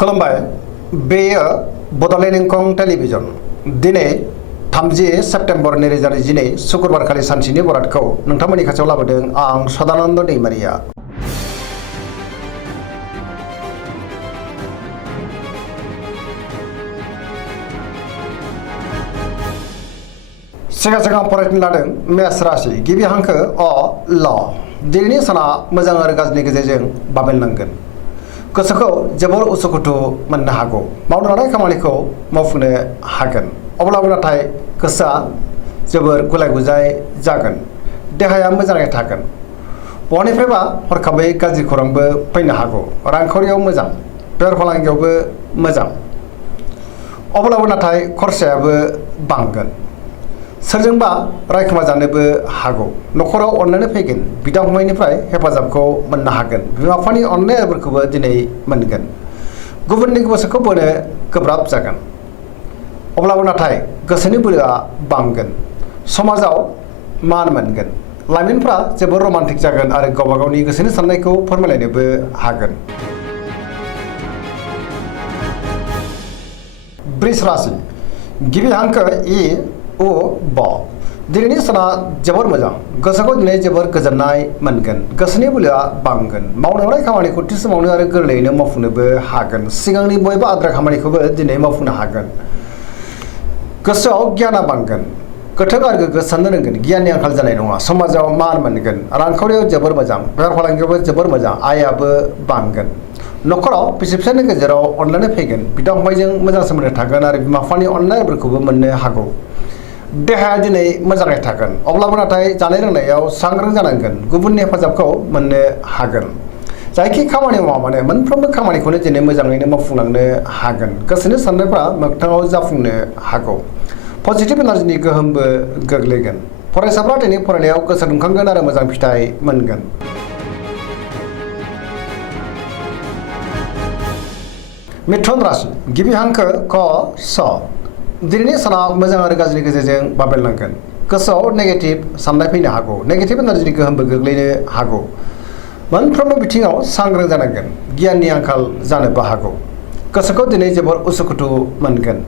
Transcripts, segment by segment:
खुलुमबाय बेयो बड'लेण्ड इंखं टेलिभिजन दिनै 30 सेप्तेम्बर 2022 शुक्रबारखालि सानसेनि बरादखौ नोंथांमोननि खाथियाव लाबोदों आं सदानन्द दैमारिया। सिगां फरायनो लादों मेष राशि गिबि हांखो अ ल दिनैनि साना मोजां आरो गाज्रिनि गेजेरजों बाबेननांगोन। गोसोखौ जोबोर उसुखुथु मोननो हागौ। मावनो लानाय खामानिखौ मावफुंनो हागोन। अब्लाबो नाथाय गोसोआ जोबोर गुलाय गुजाय जागोन। देहाया मोजाङै थागोन। बहानिफ्रायबा हरखाबै गाज्रि खौरांबो फैनो हागौ। रांखावरियाव मोजां, बेफार फालांगियावबो मोजां। अब्लाबो नाथाय खरसायाबो बांगोन। सोरजोंबा रायखोमा जानोबो हागौ। न'खराव अननानै फैगोन। बिदा फंबायनिफ्राय हेफाजाबखौ मोननो हागोन। बिमा बिफानि अननाय आरिफोरखौबो दिनै मोनगोन। गुबुननि गोसोखौ बोनो गोब्राब जागोन। अब्लाबो नाथाय गोसोनि बोलोआ बांगोन। समाजाव मान मोनगोन। लाइमोनफ्रा जोबोर रमान्टिक जागोन आरो गावबा गावनि गोसोनि साननायखौ फोरमायलायनोबो हागोन। वृष राशि गिबि हांखो इ उ ब दिनैनि साना जोबोर मोजां। गोसोखौ दिनै जोबोर गोजोननाय मोनगोन। गोसोनि बोलोआ बांगोन। मावनो लानाय खामानिखौ थि समावनो आरो गोरलैयैनो मावफुंनोबो हागोन। सिगांनि बयबो आद्रा खामानिखौबो दिनै मावफुंनो हागोन। गोसोआव गियाना बांगोन। गोथों आरो गोग्गो साननो रोंगोन। गियाननि आंखाल जानाय नङा। समाजाव मान मोनगोन। रांखावरियाव जोबोर मोजां। बेफार फालांगियावबो जोबोर मोजां। आयाबो बांगोन। न'खराव बिसि फिसायनि गेजेराव अनलायनाय फैगोन। बिदा फंबायजों मोजां सोमोन्दो थागोन आरो बिमा बिफानि अननायफोरखौबो मोननो हागौ। देहाया दिनै मोजाङै थागोन। अब्लाबो नाथाय जानाय लोंनायाव सांग्रां जानांगोन। गुबुननि हेफाजाबखौ मोननो हागोन। जायखि खामानि मावा मानो मोनफ्रोमबो खामानिखौनो दिनै मोजाङैनो मावफुंलांनो हागोन। गोसोनि साननायफ्रा मोगथाङाव जाफुंनो हागौ। पजिटिभ एनार्जिनि गोहोमबो गोग्लैगोन। फरायसाफ्रा दिनै फरायनायाव गोसो दुंखांगोन आरो मोजां फिथाइ मोनगोन। मिथुन राशि गिबि हांखो क स दिनैनि साना मोजां आरो गाज्रिनि गेजेरजों बाबेननांगोन। गोसोआव नेगेटिभ साननाय फैनो हागौ। नेगेटिभ एनार्जिनि गोहोमबो गोग्लैनो हागौ। मोनफ्रोमबो बिथिङाव सांग्रां जानांगोन। गियाननि आंखाल जानोबो हागौ। गोसोखौ दिनै जोबोर उसुखुथु मोनगोन।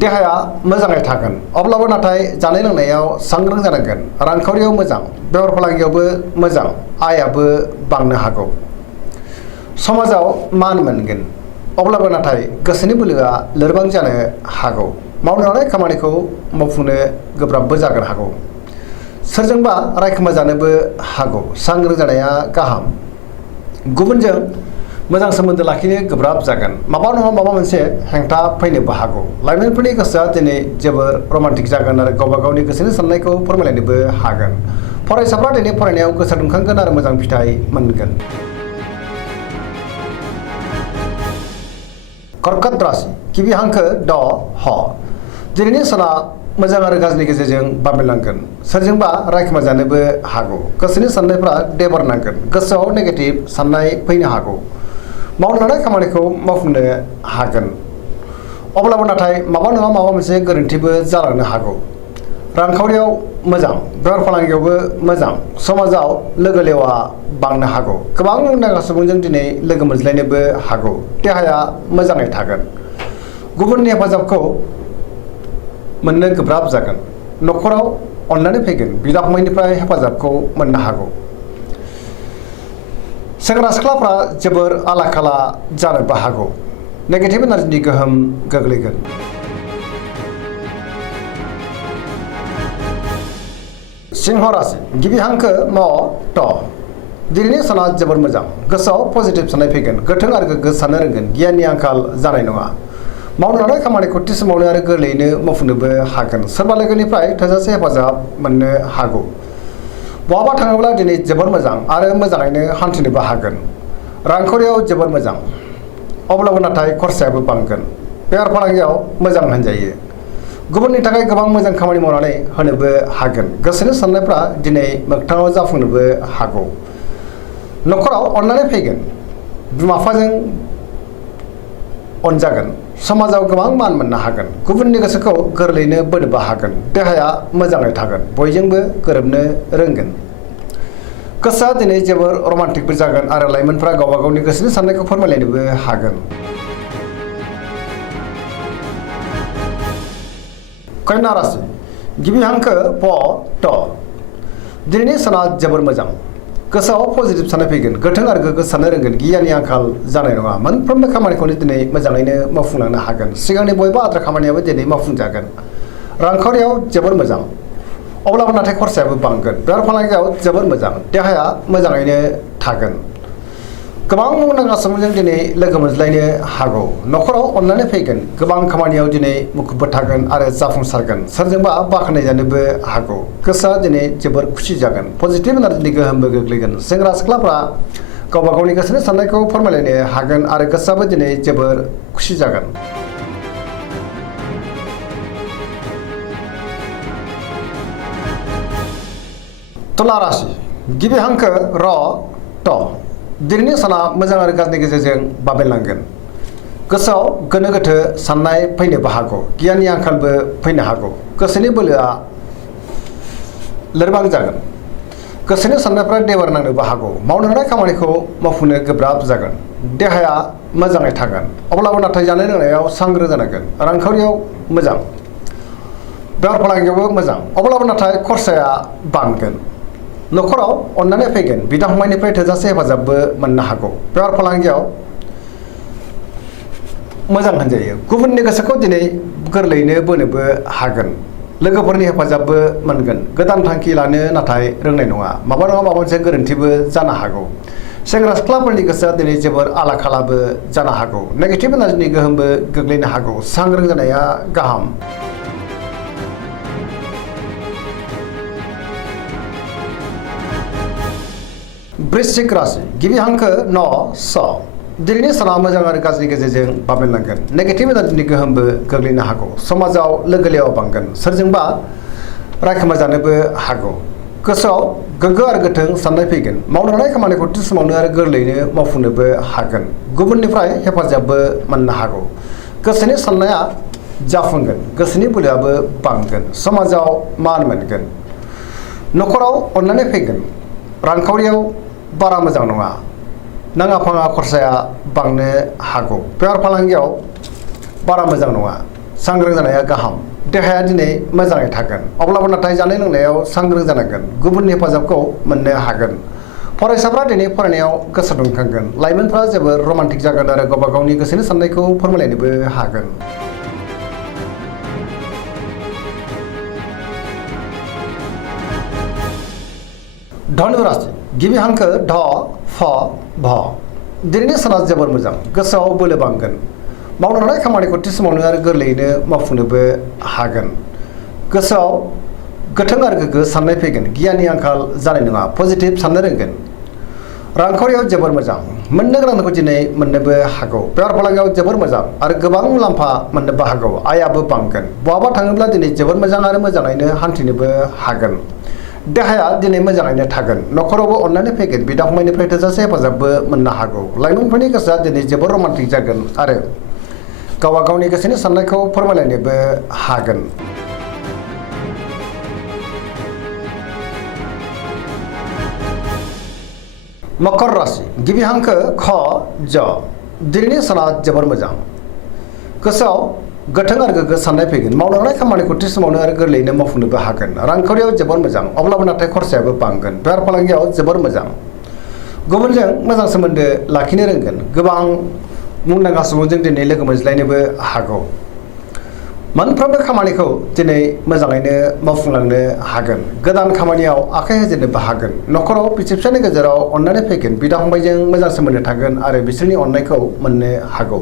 देहाया मोजाङै थागोन। अब्लाबो नाथाय जानाय लोंनायाव सांग्रां जानांगोन। रांखावरियाव मोजां। बेफार फालांगियावबो मोजां। आयाबो बांनो हागौ। समाजाव मान मोनगोन। अब्लाबो नाथाय गोसोनि बोलोआ लोरबां जानो हागौ। मावनो लानाय खामानिखौ मावफुंनो गोब्राबबो जागोन हागौ। सोरजोंबा रायखोमा जानोबो हागौ। सांग्रां जानाया गाहाम। गुबुनजों मोजां सोमोन्दो लाखिनो गोब्राब जागोन। माबा नङा माबा मोनसे हेंथा फैनोबो हागौ। लाइमोनफोरनि गोसोआ दिनै जोबोर रमान्टिक जागोन आरो गावबा गावनि गोसोनि साननायखौ फोरमायलायनोबो हागोन। फरायसाफ्रा दिनै फरायनायाव गोसो दुंखांगोन आरो मोजां फिथाइ मोनगोन। कर्कट राशि गिबि हांखो ड ह दिनैनि साना मोजां आरो गाज्रिनि गेजेरजों बाबेनलांगोन। सोरजोंबा रायखोमा जानोबो हागौ। गोसोनि साननायफ्रा देबारनांगोन। गोसोआव नेगेटिभ साननाय फैनो हागौ। मावनो लानाय खामानिखौ मावफुंनो हागोन। अब्लाबो नाथाय माबा नङा माबा मोनसे गोरोन्थिबो जालांनो हागौ। रांखावरियाव मोजां। बेफार फालांगियावबो मोजां। समाजाव लोगो लेवा बांनो हागौ। गोबां मुंदांखा सुबुंजों दिनै लोगो मोनज्लायनोबो हागौ। देहाया मोजाङै थागोन। गुबुननि हेफाजाबखौ मोननो गोब्राब जागोन। न'खराव अननानै फैगोन। बिदा फंबायनिफ्राय हेफाजाबखौ मोननो हागौ। सेंग्रा सिख्लाफ्रा जोबोर आला खाला जानोबो हागौ। नेगेटिभ एनार्जिनि गोहोम गोग्लैगोन। सिंह राशि गिबि हांखो म ट दिनैनि साना जोबोर मोजां। गोसोआव पजिटिभ साननाय फैगोन। गोथों आरो गोग्गो साननो रोंगोन। गियाननि आंखाल जानाय नङा। मावनो लानाय खामानिखौ थि समावनो आरो गोरलैयैनो मावफुंनोबो हागोन। सोरबा लोगोनिफ्राय थोजासे हेफाजाब मोननो हागौ। बहाबा थाङोब्ला दिनै जोबोर मोजां आरो मोजाङैनो हान्थिनोबो हागोन। रांखावरियाव जोबोर मोजां। अब्लाबो नाथाय खरसायाबो बांगोन। बेफार फालांगियाव मोजां होनजायो। गुबुननि थाखाय गोबां मोजां खामानि मावनानै होनोबो हागोन। गोसोनि साननायफ्रा दिनै मोगथाङाव जाफुंनोबो हागौ। न'खराव अननानै फैगोन। बिमा बिफाजों अनजागोन। समाजाव गोबां मान मोननो हागोन। गुबुननि गोसोखौ गोरलैयैनो बोनोबो हागोन। देहाया मोजाङै थागोन। बयजोंबो गोरोबनो रोंगोन। गोसोआ दिनै जोबोर रमान्टिकबो जागोन आरो लाइमोनफ्रा गावबा गावनि गोसोनि साननायखौ फोरमायलायनोबो हागोन। कन्या राशि गिबि हांखो प ट दिनैनि साना जोबोर मोजां गोसोआव पजिटिभ साननाय फैगोन गोथों आरो गोग्गो साननो रोंगोन गियाननि आंखाल जानाय नङा मोनफ्रोमबो खामानिखौनो दिनै मोजाङैनो मावफुंलांनो हागोन सिगांनि बयबो आद्रा खामानियाबो दिनै मावफुंजागोन रांखावरियाव जोबोर मोजां अब्लाबो नाथाय खरसायाबो बांगोन बेफार फालांगियाव जोबोर मोजां देहाया मोजाङैनो थागोन गोबां मुंदांखा सुबुंजों दिनै लोगो मोनज्लायनो हागौ न'खराव अननानै फैगोन गोबां खामानियाव दिनै मुखुबबो थागोन आरो जाफुंसारगोन सोरजोंबा बाख्नाय जानोबो हागौ गोसोआ दिनै जोबोर खुसि जागोन पजिटिभ एनार्जिनि गोहोमबो गोग्लैगोन सेंग्रा सिख्लाफ्रा गावबा गावनि गोसोनि साननायखौ फोरमायलायनो हागोन आरो गोसोआबो दिनै जोबोर खुसि जागोन। तुला राशि गिबि हांखो र ट दिनैनि साना मोजां आरो गाज्रिनि गेजेरजों बाबेनलांगोन गोसोआव गोनो गोथो साननाय फैनोबो हागौ गियाननि आंखालबो फैनो हागौ गोसोनि बोलोआ लोरबां जागोन गोसोनि साननायफ्रा देबार नांनोबो हागौ मावनो हानाय खामानिखौ मावफुंनो गोब्राब जागोन देहाया मोजाङै थागोन अब्लाबो नाथाय जानाय लोंनायाव सांग्रां जानांगोन रांखावरियाव मोजां बेफार फालांगियावबो मोजां अब्लाबो नाथाय खरसाया बांगोन न'खराव अननानै फैगोन बिदा फंबायनिफ्राय थोजासे हेफाजाबबो मोननो हागौ बेफार फालांगियाव मोजां होनजायो गुबुननि गोसोखौ दिनै गोरलैयैनो बोनोबो हागोन लोगोफोरनि हेफाजाबबो मोनगोन गोदान थांखि लानो नाथाय रोंनाय नङा माबा नङा माबा मोनसे गोरोन्थिबो जानो हागौ सेंग्रा सिख्लाफोरनि गोसोआ दिनै जोबोर आला खालाबो जानो हागौ नेगेटिभ एनार्जिनि गोहोमबो गोग्लैनो हागौ सांग्रां जानाया गाहाम। वृश्चिक राशि गिबि हांखो न स दिनैनि साना मोजां आरो गाज्रिनि गेजेरजों बाबेनलांगोन नेगेटिभ एनार्जिनि गोहोमबो गोग्लैनो हागौ समाजाव लोगोलेयाव बांगोन सोरजोंबा रायखोमा जानोबो हागौ गोसोआव गोग्गो आरो गोथों साननाय फैगोन मावनो हानाय खामानिखौ थि समावनो आरो गोरलैयैनो मावफुंनोबो हागोन गुबुननिफ्राय हेफाजाबबो मोननो हागौ गोसोनि साननाया जाफुंगोन गोसोनि बोलोआबो बांगोन समाजाव मान मोनगोन न'खराव अननानै फैगोन रांखावरियाव बारा मोजां नङा नाङा फाङा खरसाया बांनो हागौ बेफार फालांगियाव बारा मोजां नङा सांग्रां जानाया गाहाम देहाया दिनै मोजाङै थागोन अब्लाबो नाथाय जानाय लोंनायाव सांग्रां जानांगोन गुबुननि हेफाजाबखौ मोननो हागोन फरायसाफ्रा दिनै फरायनायाव गोसो दुंखांगोन लाइमोनफ्रा जोबोर रमान्टिक जागोन आरो गावबा गावनि गोसोनि साननायखौ फोरमायलायनोबो हागोन। धनु राशि गिबि हांखो ढ फ भ दिनैनि साना जोबोर मोजां गोसोआव बोलो बांगोन मावनो हानाय खामानिखौ थि समावनो आरो गोरलैयैनो मावफुंनोबो हागोन गोसोआव गोथों आरो गोग्गो साननाय फैगोन गियाननि आंखाल जानाय नङा पजिटिभ साननो रोंगोन रांखावरियाव जोबोर मोजां मोननो गोनांखौ दिनै मोननोबो हागौ बेफार फालांगियाव जोबोर मोजां आरो गोबां मुलाम्फा मोननोबो हागौ आयाबो बांगोन बहाबा थाङोब्ला दिनै जोबोर मोजां आरो मोजाङैनो हान्थिनोबो हागोन देहाया दिनै मोजाङैनो थागोन न'खरावबो अननानै फैगोन बिदा फंबायनिफ्राय थोजासे हेफाजाबबो मोननो हागौ लाइमोनफोरनि गोसोआ दिनै जोबोर रमान्टिक जागोन आरो गावबा गावनि गोसोनि साननायखौ फोरमायलायनोबो हागोन। मकर राशि गिबि हांखो ख ज दिनैनि साना जोबोर मोजां गोसोआव गोथों आरो गोग्गो साननाय फैगोन मावनो हानाय खामानिखौ थि समावनो आरो गोरलैयैनो मावफुंनोबो हागोन रांखावरियाव जोबोर मोजां अब्लाबो नाथाय खरसायाबो बांगोन बेफार फालांगियाव जोबोर मोजां गुबुनजों मोजां सोमोन्दो लाखिनो रोंगोन गोबां मुंदांखा सुबुंजों दिनै लोगो मोनज्लायनोबो हागौ मोनफ्रोमबो खामानिखौ दिनै मोजाङैनो मावफुंलांनो हागोन गोदान खामानियाव आखाइ होजेननोबो हागोन न'खराव बिसि फिसायनि गेजेराव अननानै फैगोन बिदा फंबायजों मोजां सोमोन्दो थागोन आरो बिसोरनि अननायखौ मोननो हागौ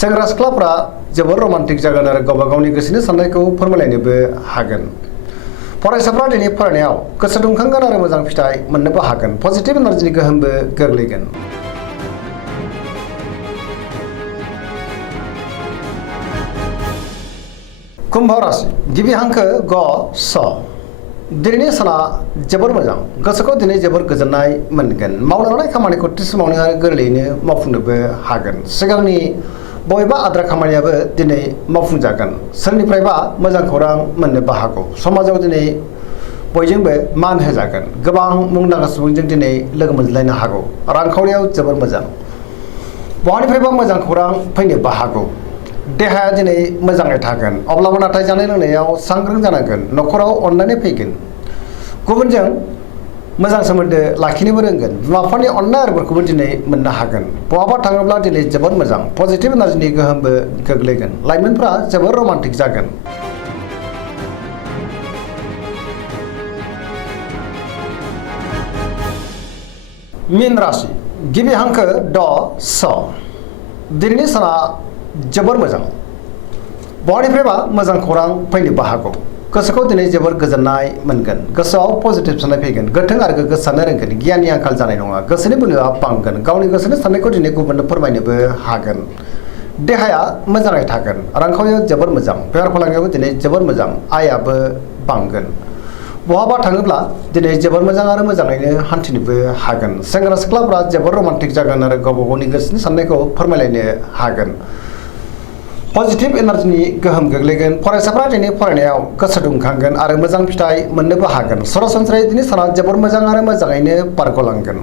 सेंग्रा सिख्लाफ्रा जोबोर रमान्टिक जागोन आरो गावबा गावनि गोसोनि साननायखौ फोरमायलायनोबो हागोन फरायसाफ्रा दिनै फरायनायाव गोसो दुंखांगोन आरो मोजां फिथाइ मोननोबो हागोन पजिटिभ एनार्जिनि गोहोमबो गोग्लैगोन। कुम्भ राशि गिबि हांखो ग स दिनैनि साना जोबोर मोजां गोसोखौ दिनै जोबोर गोजोननाय मोनगोन मावनो हानाय खामानिखौ थि समावनो आरो गोरलैयैनो मावफुंनोबो हागोन सिगांनि बबेबा आद्रा खामानियाबो दिनै मावफुंजागोन सोरनिफ्रायबा मोजां खौरां मोननोबो हागौ समाजाव दिनै बयजोंबो मान होजागोन गोबां मुंदांखा सुबुंजों दिनै लोगो मोनज्लायनो हागौ रांखावरियाव जोबोर मोजां बहानिफ्रायबा मोजां खौरां फैनोबो हागौ देहाया दिनै मोजाङै थागोन अब्लाबो नाथाय जानाय लोंनायाव सांग्रां जानांगोन न'खराव अननानै फैगोन गुबुनजों मोजां सोमोन्दो लाखिनोबो रोंगोन बिमा बिफानि अननाय आरो बोरखौबो दिनै मोननो हागोन बहाबा थाङोब्ला दिनै जोबोर मोजां पजिटिभ एनार्जिनि गोहोमबो गोग्लैगोन लाइमोनफ्रा जोबोर रमान्टिक जागोन मीन राशि गिबि हांखो ड स दिनैनि साना जोबोर मोजां बहानिफ्रायबा मोजां खौरां फैनोबो हागौ गोसोखौ दिनै जोबोर गोजोननाय मोनगोन गोसोआव पजिटिभ साननाय फैगोन गोथों आरो गोग्गो साननो रोंगोन गियाननि आंखाल जानाय नङा गोसोनि बोलोआ बांगोन गावनि गोसोनि साननायखौ दिनै गुबुननो फोरमायनोबो हागोन देहाया मोजाङै थागोन रांखावरियाव जोबोर मोजां बेफार फालांगियावबो दिनै जोबोर मोजां आयाबो बांगोन बहाबा थाङोब्ला दिनै जोबोर मोजां आरो मोजाङैनो हान्थिनोबो हागोन सेंग्रा सिख्लाफ्रा जोबोर रमान्टिक जागोन आरो गावबा गावनि गोसोनि साननायखौ फोरमायलायनो हागोन पजिटिभ एनार्जिनि गोहोम गोग्लैगोन फरायसाफ्रा दिनै फरायनायाव गोसो दुंखांगोन आरो मोजां फिथाइ मोननोबो हागोन सरासनस्रायै दिनै साना जोबोर मोजां आरो मोजाङैनो बारग'लांगोन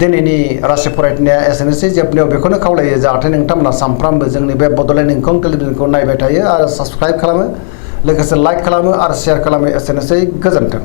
दिनैनि राशि फरायनाया एसेनोसै जोबनायाव बेखौनो खावलायो जाहाथे नोंथांमोना सानफ्रामबो जोंनि बे बड'लेण्ड इंखं टेलिभिजनखौ नायबाय थायो आरो साबस्क्राइब खालामो लोगोसे लाइक खालामो आरो शेयार खालामो एसेनोसै गोजोन्थों